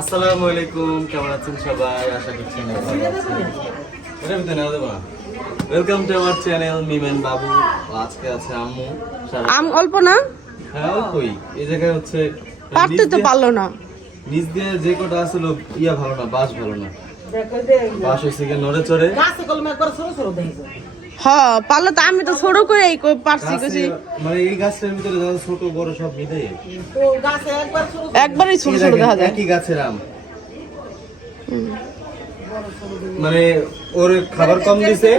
আসসালামু আলাইকুম, কেমন আছেন সবাই? আশা করছি অনেক ভালো আছেন। এটা ভিতরে নাও দেবো না। ওয়েলকাম টু আওয়ার চ্যানেল মিমেন বাবু। আজকে আছে আম্মু। আম অল্প না? হ্যাঁ অল্পই। এই জায়গায় হচ্ছে পারতে তো পারলো না। নিচ দিয়ে যে কটা আসলো ইয়া ভালো না, বাস ভালো না। বাস হচ্ছে গিয়ে নড়ে চড়ে। হ্যাঁ পারলো তো, আমি তো ছোট করে পারছি কিছু। মানে এই গাছের ভিতরে যা ছোট বড় সব মিলে একবারই ছোট ছোট দেখা যায়। একই গাছের আম। মানে ওরে খাবার কম দিছে,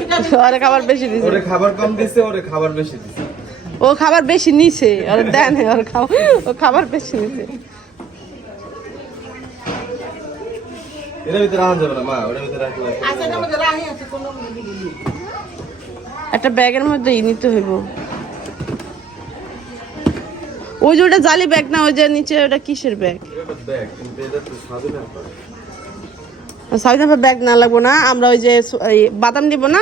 ওরে খাবার বেশি দিছে। ওরে খাবার কম দিছে, ওরে খাবার বেশি দিছে। ও খাবার বেশি নিছে, ওরে দেন ওর ও খাবার বেশি নিছে। এর ভিতরে রাখা যাবে না মা, ওর ভিতরে রাখলে একটা ব্যাগের মধ্যে নিতে হইব। ওই যে ওটা জালি ব্যাগ না, ওই যে নিচে ওটা কিসের ব্যাগ? ব্যাগ, কিন্তু এটা তো স্বাধীন স্বাধীন ব্যাগ না লাগবো না, আমরা ওই যে বাদাম দিব না,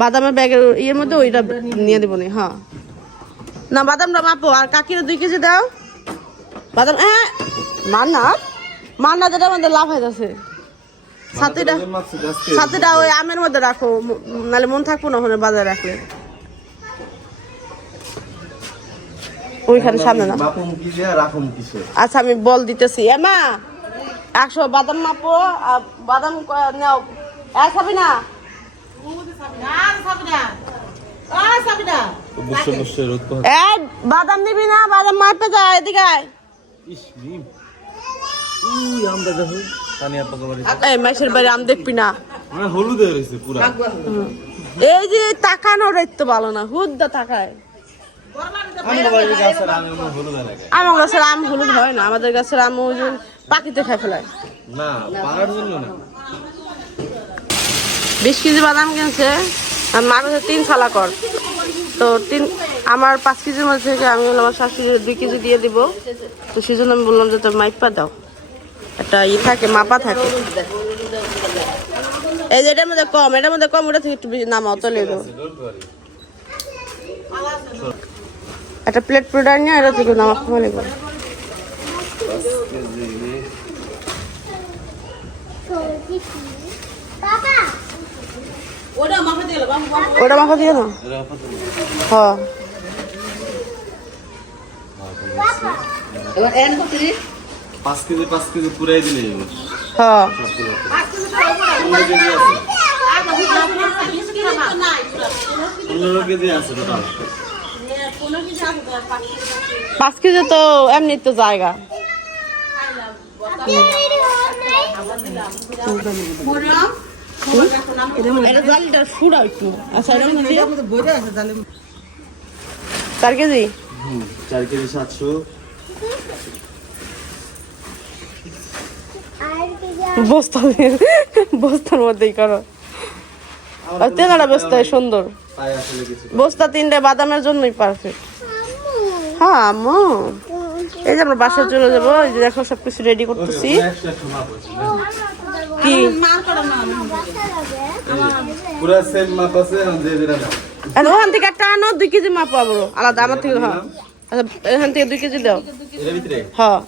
বাদামের ব্যাগের ইয়ের মধ্যে ওইটা নিয়ে দেবো না। হ্যাঁ না, বাদামটা মাপো আর কাকিরা 2 কেজি দাও বাদাম। হ্যাঁ মান্না যেটা আমাদের লাভ হয়ে যাচ্ছে। সাথেটা ওই আমের মধ্যে রাখো, নাহলে মন থাকবো না ওখানে বাজারে রাখলে। ওইখানে সামনে না। আচ্ছা আমি বল দিতেছি। মা 100 বাদাম মাপো, বাদাম নাও। খাবি না? বাদাম নিবি না? বাদাম মাপে যায়, এদিকে আয়। মাসের বাড়ি আম দেখবি না? এই যে তাকানোর তো ভালো না, হুদ্দা তাকায়। আমার গাছের আম হলুদ হয় না, আমাদের গাছের আম পাখিতে খাই ফেলায়। 20 কেজি বাদাম কিনছে, মা কাছে 3 ছালা কর। তো আমার 5 কেজির মধ্যে থেকে আমি আমার শাশুড়ি 2 কেজি দিয়ে দিব। তো সেই জন্য আমি বললাম যে তোর মাইপা দাও, একটা থাকে, মাপা থাকে। এই যে এটার মধ্যে কম, ওটা থেকে একটু বেশি নামাও তো লেগো। একটা প্লেট প্রোডাক্ট নিয়ে এটা থেকে নামা কমা লেগো। ওটা মাখা দিয়ে না? হ্যাঁ 5 কেজি পুরাই দিলে। হ্যাঁ 15 কেজি আছে টোটাল। 5 কেজি তো এমনি তো জায়গা। জালিটা সুড়া একটু। আচ্ছা 4 কেজি? 4 কেজি 700। বস্তার মধ্যেই করো। তেনারা বস্তায় সুন্দর। বস্তা 3টে বাদামের জন্যই পারফেক্ট। হ্যাঁ আম্মু, এই যে আমরা বাসায় চলে যাবো। এই যে দেখো সবকিছু রেডি করতেছি। কি ওখান থেকে একটা আনো, 2 কেজি মাপ পাবো আলাদা আমার থেকে। হ্যাঁ আচ্ছা, এখান থেকে 2 কেজি দাও। হ্যাঁ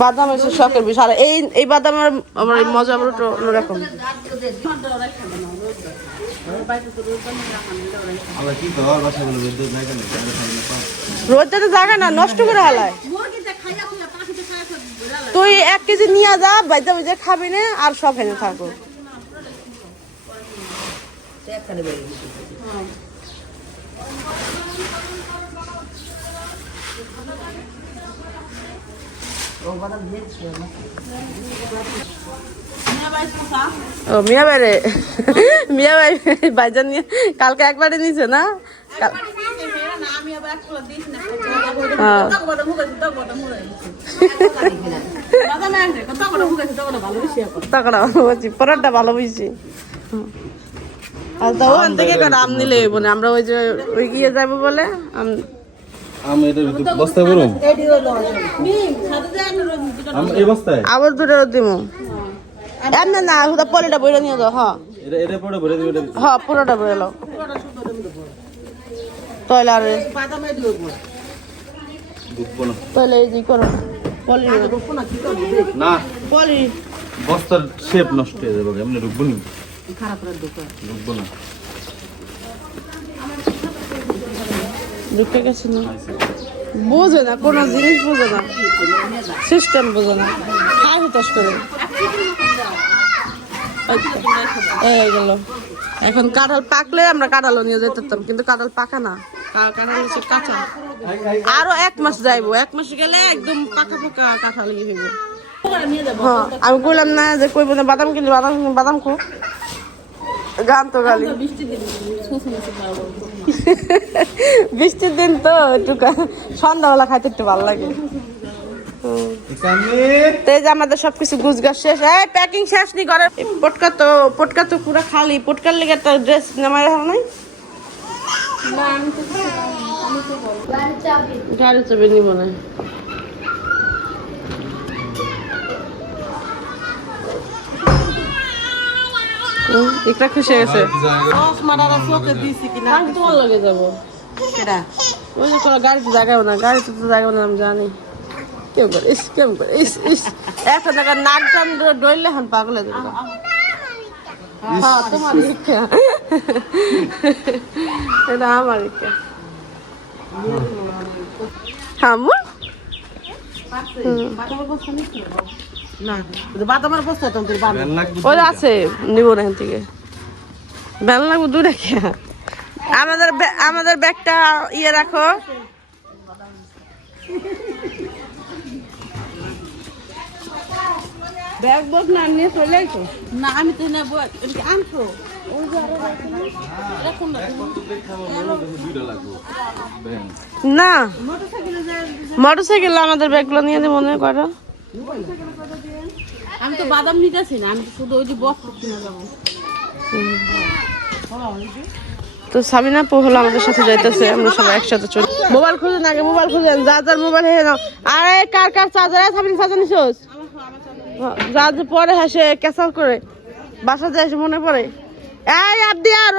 বাদাম হচ্ছে শখের বিষয়। আর এই বাদামের আমার মজা অন্যরকম। রোদটা তো জায়গা না, নষ্ট করে হালায়। তুই 1 কেজি নিয়ে যা, বাইজা বাইজা খাবি না, আর সব হেনে থাকো। ও মিয়া ভাই বাইজান নিয়ে কালকে একবারে নিছে না? পরোটা ভালো বুঝছি। ওখান থেকে আম নিলে বলে আমরা ওই যে ওই গিয়ে যাবো বলে আবার 2টা দিব। এমনি না, হুদা পলিটা বইটা নিয়ে যাও। হ্যাঁ হ্যাঁ পুরোটা বই এলো তাহলে। আর ঢুকবো না। তাহলে এই যে করো পলি না পলি বস্তার শেপ নষ্ট হয়ে যাবে, এমনি ঢুকবো নি, ঢুকবো না। ঢুকে গেছে না, বোঝে না কোনো জিনিস, বোঝে না সিস্টেম, বোঝে না, খায় হতাশ করে। এই গেল। এখন কাঁঠাল পাকলে আমরা কাঁঠালও নিয়ে যেতাম, কিন্তু কাঁঠাল পাকা না, কাঁঠাল হচ্ছে কাঁচা। আরো 1 মাস যাইবো, 1 মাস গেলে একদম পাকা পাকা কাঁঠাল ইয়ে হইব। হ্যাঁ আমি কইলাম না যে কইব না বাদাম কিনলে, বাদাম খো গান তো গালি। বৃষ্টির দিন তো একটু সন্ধ্যাবেলা খাইতে একটু ভালো লাগে। তো এই যে আমাদের সবকিছু গুছগাছ শেষ, এই প্যাকিং শেষ নি করে। পটকা তো পুরো খালি, পটকার লেগে একটা ড্রেস নামাই রাখা নাই। গাড়ি চাবি নিব না। একটা খুশি হয়ে গেছে। তোমার লগে যাবো, ওই যে কোনো গাড়িতে জায়গাও না, গাড়িতে তো জায়গাও না আমি জানি। কেউ করে ইস, কেউ করে ইস ইস, একটা জায়গায় নাক টান ডইলে হান পাগলে দেবে। হ্যাঁ তোমার ইচ্ছা, এটা আমার ইচ্ছা। ওই আছে নিব না এখান থেকে, বেলা লাগবো দূরে খেয়া। আমাদের ব্যাগটা ইয়ে রাখো। ব্যাগ বক না নিয়ে চলে আইছো না, আমি তো নেবো আনছো। না মোটরসাইকেল আমাদের ব্যাগগুলো নিয়ে দেবো মনে করা। আমি তো বাদাম নিতেছি না, আমি শুধু ওই যে বক্স কিনে যাবো। তো সাবিনা পো হলো আমাদের সাথে যাইতেছে, আমরা সবাই একসাথে চলি। মোবাইল খুঁজেন আগে, মোবাইল খুঁজেন, যার মোবাইল হয়ে নাও। আরে কার চার্জার আছে? সাবিনা চার্জার নিছোস? যার পরে হাসে ক্যাসাল করে বাসা যায় মনে পড়ে। এই আব্দি আর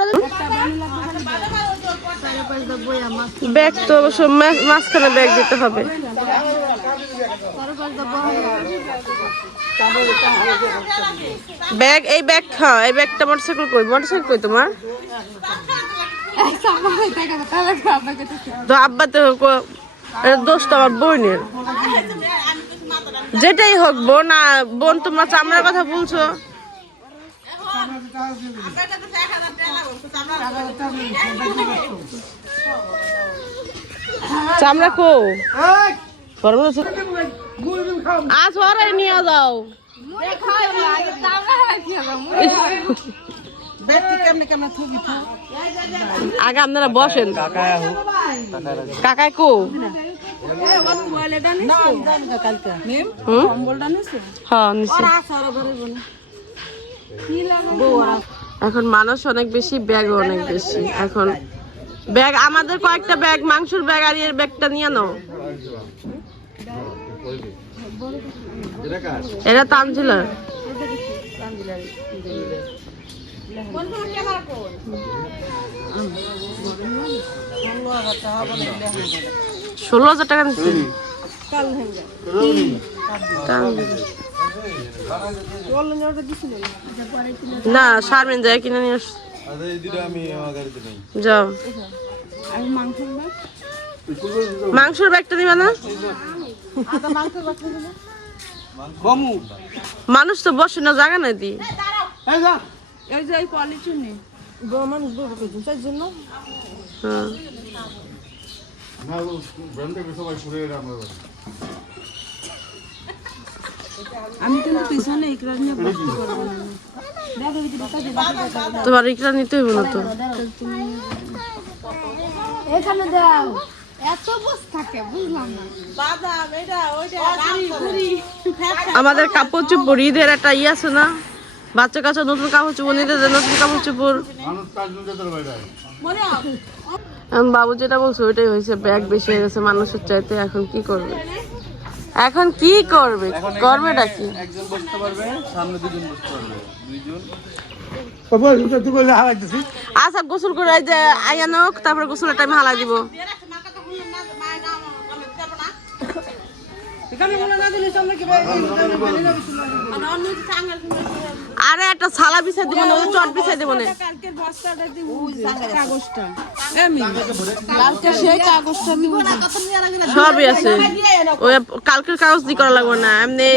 ব্যাগ তো অবশ্য মাঝখানে ব্যাগ দিতে হবে। ব্যাগ, এই ব্যাগ, হ্যাঁ এই ব্যাগটা মোটরসাইকেল কই, মোটরসাইকেল কই তোমার? তো আব্বা তো দোষটা আমার বোনের, যেটাই হোক বোন, বোন তোমরা চামড়ার কথা বলছো। চামড়া কো আজ ওরে নিয়ে যাও। আগে আপনারা বসেন। কাকায় কো এখন মানুষ অনেক বেশি, ব্যাগ অনেক বেশি। এখন ব্যাগ আমাদের কয়েকটা ব্যাগ, মাংসের ব্যাগ আর এর ব্যাগটা নিয়ে নাও। এটা তানজিলার। 16,000 টাকা নিচ্ছে না। শারমিন যায় কিনে নিয়ে আস। যাও মাংসের ব্যাগটা নিবা না? মানুষ তো বসে না, জায়গা নাই দি। আমি কিন্তু পিছনে ইকরার নিয়ে বসতে পারবো না। তোমার ইকরার নিতে হইব না তো। এখানে দাও, এত বস থাকে বুঝলাম না। বাদাম এটা ওইটা পুরি। আমাদের কাপড় চোপড় ঈদের একটা ই আছে না, বাচ্চা কাচ্চা নতুন কাপড় চোপড় নিতে যায়, নতুন কাপড় চোপড়। বাবু যেটা বলছে ওইটাই হয়েছে, ব্যাগ বেশি হয়ে গেছে মানুষের চাইতে। এখন কি করবে? এখন কি করবে? করবেটা কি? একজন বসতে পারবে, সামনে দুজন বসতে পারবে, দুইজন। আচ্ছা গোসল করে যে আয়ানক, তারপরে গোসলের টাইম হালাই দিব। আরে একটা ছালা বিছাই দিব না, চট বিছাই দিব না। সবই আছে, ওই কালকের কাগজ দিয়ে করা লাগবে না, এমনি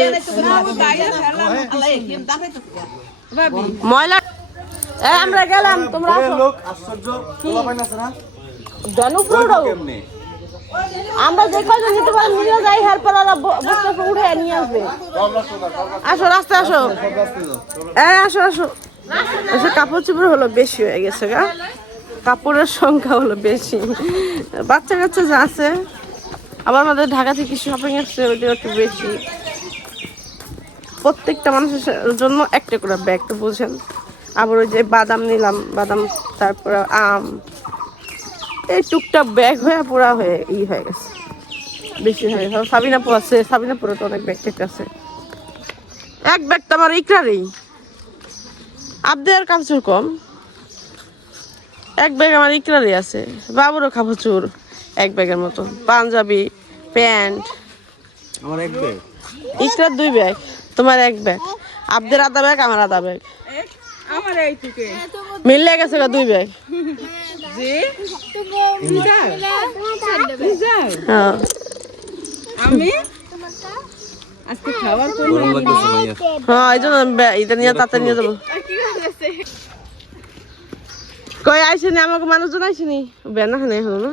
ময়লা। আমরা গেলাম, তোমরা আমরা যে কয়জন নিতে পারি নিয়ে যাই, এরপর ওরা বস্তা উঠে নিয়ে আসবে। আসো রাস্তায় আসো, আসো আসো আসো। কাপড় চোপড় হলো বেশি হয়ে গেছে গা, কাপড়ের সংখ্যা হলো বেশি, বাচ্চা কাচ্চা যা আছে। আবার আমাদের ঢাকা থেকে শপিং আসছে, ওইটা একটু বেশি। প্রত্যেকটা মানুষের জন্য একটা করে ব্যাগ, তো বুঝেন। আবার ওই যে বাদাম নিলাম, বাদাম, তারপর আম, এই টুকটাক ব্যাগ হয়ে পুরা হয়ে হয়ে গেছে, বেশি হয়ে গেছে। সাবিনাপুর আছে, সাবিনাপুরে তো অনেক ব্যাগ ঠিক আছে। এক ব্যাগ তো আমার ইকরারই, আবদের কাপড় কম, এক ব্যাগ আমার ইকরারই আছে। বাবুরও কাপড় এক ব্যাগের মতো, পাঞ্জাবি, প্যান্ট। আমার এক ব্যাগ, ইকরার 2 ব্যাগ, তোমার 1 ব্যাগ, আবদের আধা ব্যাগ, আমার আধা ব্যাগ, মিললে গেছে 2 ব্যাগ। আমি আজকে খাবার করব। গরম লাগতেছে ভাইয়া। হ্যাঁ, এই জন্য এটা নিয়ে তাতে নিয়ে যাবো। কই আইসিনি, আমাকে মানুষজন আইসিনি, বেনা হানে হলো না।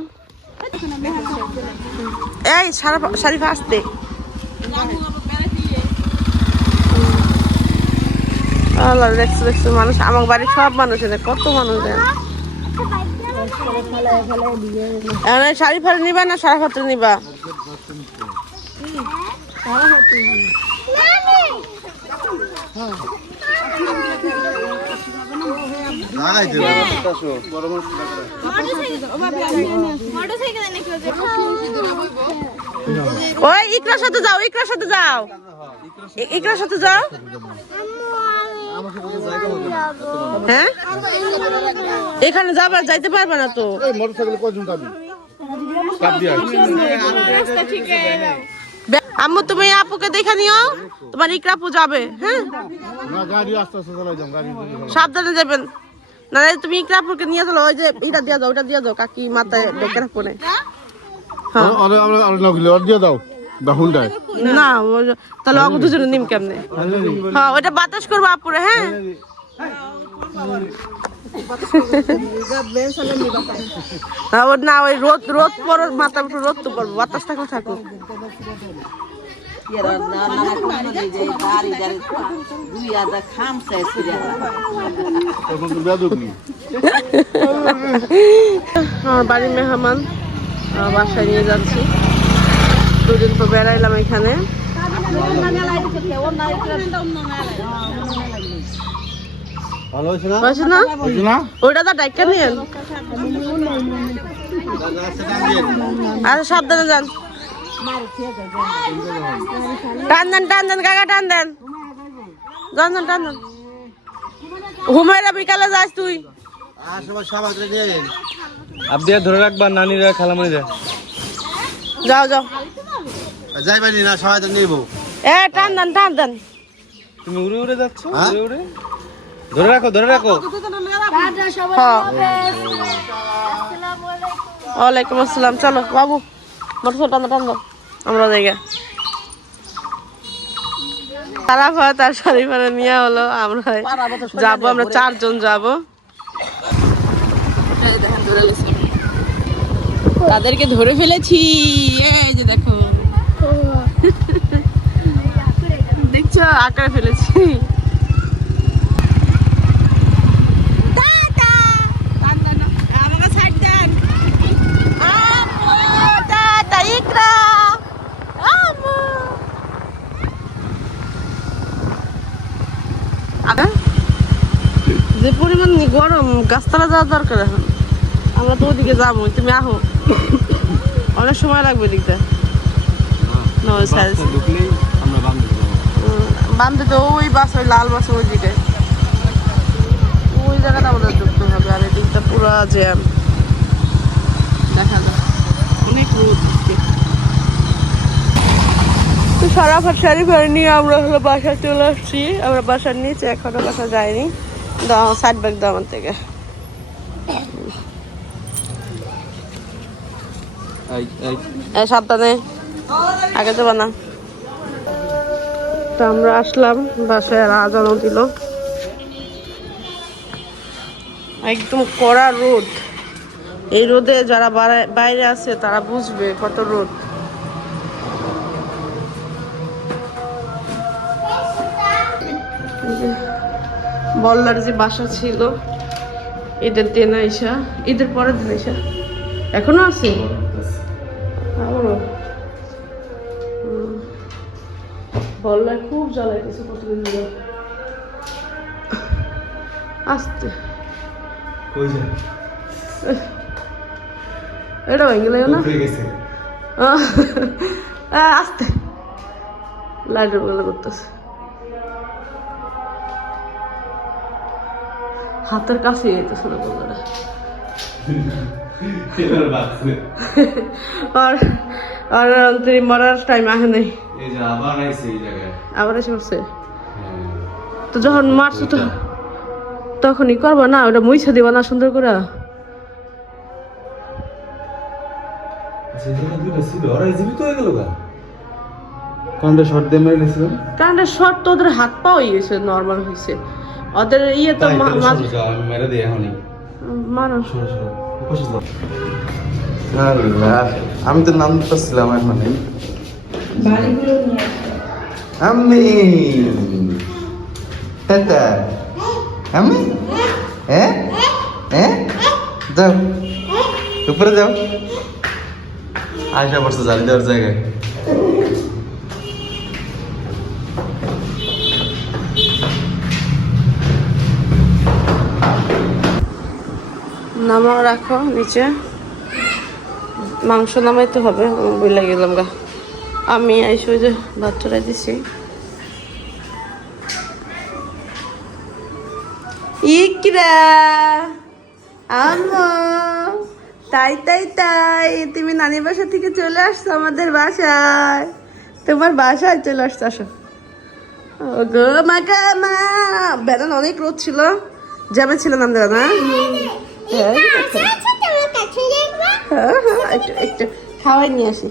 এই শারিফা আসতে দেখছো মানুষ, আমার বাড়ির সব মানুষ এনে, কত মানুষ দেন। শাড়ি ফাড়ি নিবা না সারা পাত্র নিবা? ওই ইকরার সাথে যাও, ইকরার সাথে যাও, ইকরার সাথে যাও। হ্যাঁ, এখানে যাবা, যাইতে পারবে না তো। আম্মু তুমি আপুকে দেখে নিও, তোমার ইকরা আপু যাবে। হ্যাঁ, সাবধানে যাবেন, না তুমি ইকরা আপুকে নিয়ে চলো। ওই যে এটা দিয়ে যাও, ওটা দিয়ে যাও, কাকি মাথায় ডেকে রাখবো না। না তাহলে অগু দুজনে নিম কেমনে? হ্যাঁ, ওইটা বাতাস করবো আপুরে। হ্যাঁ, না ওই রোদ রোদ পড়ো, মাথা উঠে রোদ তো পড়বো, বাতাস থাকলে থাকুক। আমার বাড়ির মেহমান বাসায় নিয়ে যাচ্ছি, 2 দিন তো বেড়াইলাম এখানে। ওইটা তো ডাইকা নিয়েন, আচ্ছা সাবধানে যান। টান দেন, টান দেন কাকা, টান দেন, যান যান, টান দেন। হুমায়রা বিকালে যাস তুই, আপনি ধরে রাখবা নানিরা, খালামণিরা। যাও যাও, যাইবানি না সবাই তো নিব। টান দেন, টান দেন। তুমি উড়ে উড়ে যাচ্ছ, উড়ে উড়ে ধরে রাখো, ধরে রাখো। ওয়ালাইকুম আসসালাম। চলো বাবু, মোটরসাইকেল টান টান দাও, আমরা জায়গা খারাপ হয় তার শাড়ি ফাড়ি নিয়ে হলো। আমরা যাবো, আমরা 4 জন যাবো। তাদেরকে ধরে ফেলেছি, এই যে দেখো, দেখছো আকারে ফেলেছি। যে পরিমাণ গরম, গাছতলা যাওয়ার দরকার এখন। আমরা তো ওদিকে যাবো, তুমি আহো, অনেক সময় লাগবে দিকটা। বান্ধে তো ওই বাস, ওই লাল বাস, ওই দিকে, ওই জায়গাটা আমাদের ঢুকতে হবে। আর এদিকটা পুরো জ্যাম, দেখা যায় অনেক রোদ। সারাফাত শাড়ি নিয়ে আমরা হলো বাসায় চলে আসছি। আমরা বাসার নিচে, এখনো বাসা যাইনি। দাও সাইড ব্যাগ দাও আমার থেকে। সাবধানে, আগে যাবা না। তো আমরা আসলাম বাসায়, আর আজানও দিল। একদম কড়া রোদ। এই রোদে যারা বাইরে আছে তারা বুঝবে কত রোদ। বল্লার যে বাসা ছিল, ঈদের দিন আইসা, ঈদের পরের দিন আইসা, এখনো আছে আমারও। বল্লায় খুব জ্বালাই গেছে কতদিন ধরে। আসতে এটা হয়ে গেল না, আসতে লাইটের বেলা করতেছে। হাতের কাছে যেতেছে না বললারা। আর তুই মরার টাইম আহে নাই, আবার এসে পড়ছে। তো যখন মারছো তো তখনই করবা না, ওটা মুইছা দিবা না সুন্দর করে। কারেন্টের শর্ট তো ওদের হাত পা হয়ে গেছে, নর্মাল হয়েছে। ওদের ইয়ে তো মানুষ। আমি তো নাম পাচ্ছিলাম এখানে। আমি আমি যাও উপরে যাও। আয়সা পড়ছে জালি দেওয়ার জায়গায়। নামাও, রাখো নিচে। মাংস নামাইতে হবে, বইলা গেলাম গা। আমি আইসো যে ভাত চড়াই দিছি। ইকরা আম্মু, তাই তাই তাই তুমি নানি বাসা থেকে চলে আসছো আমাদের বাসায়। তোমার বাসায় চলে আসছো, আসো। ও গো মাকা মা, বেদন অনেক রোদ ছিল, জ্যামে ছিল না আমরা না। হ্যাঁ, একটু খাওয়াই নিয়ে আসি।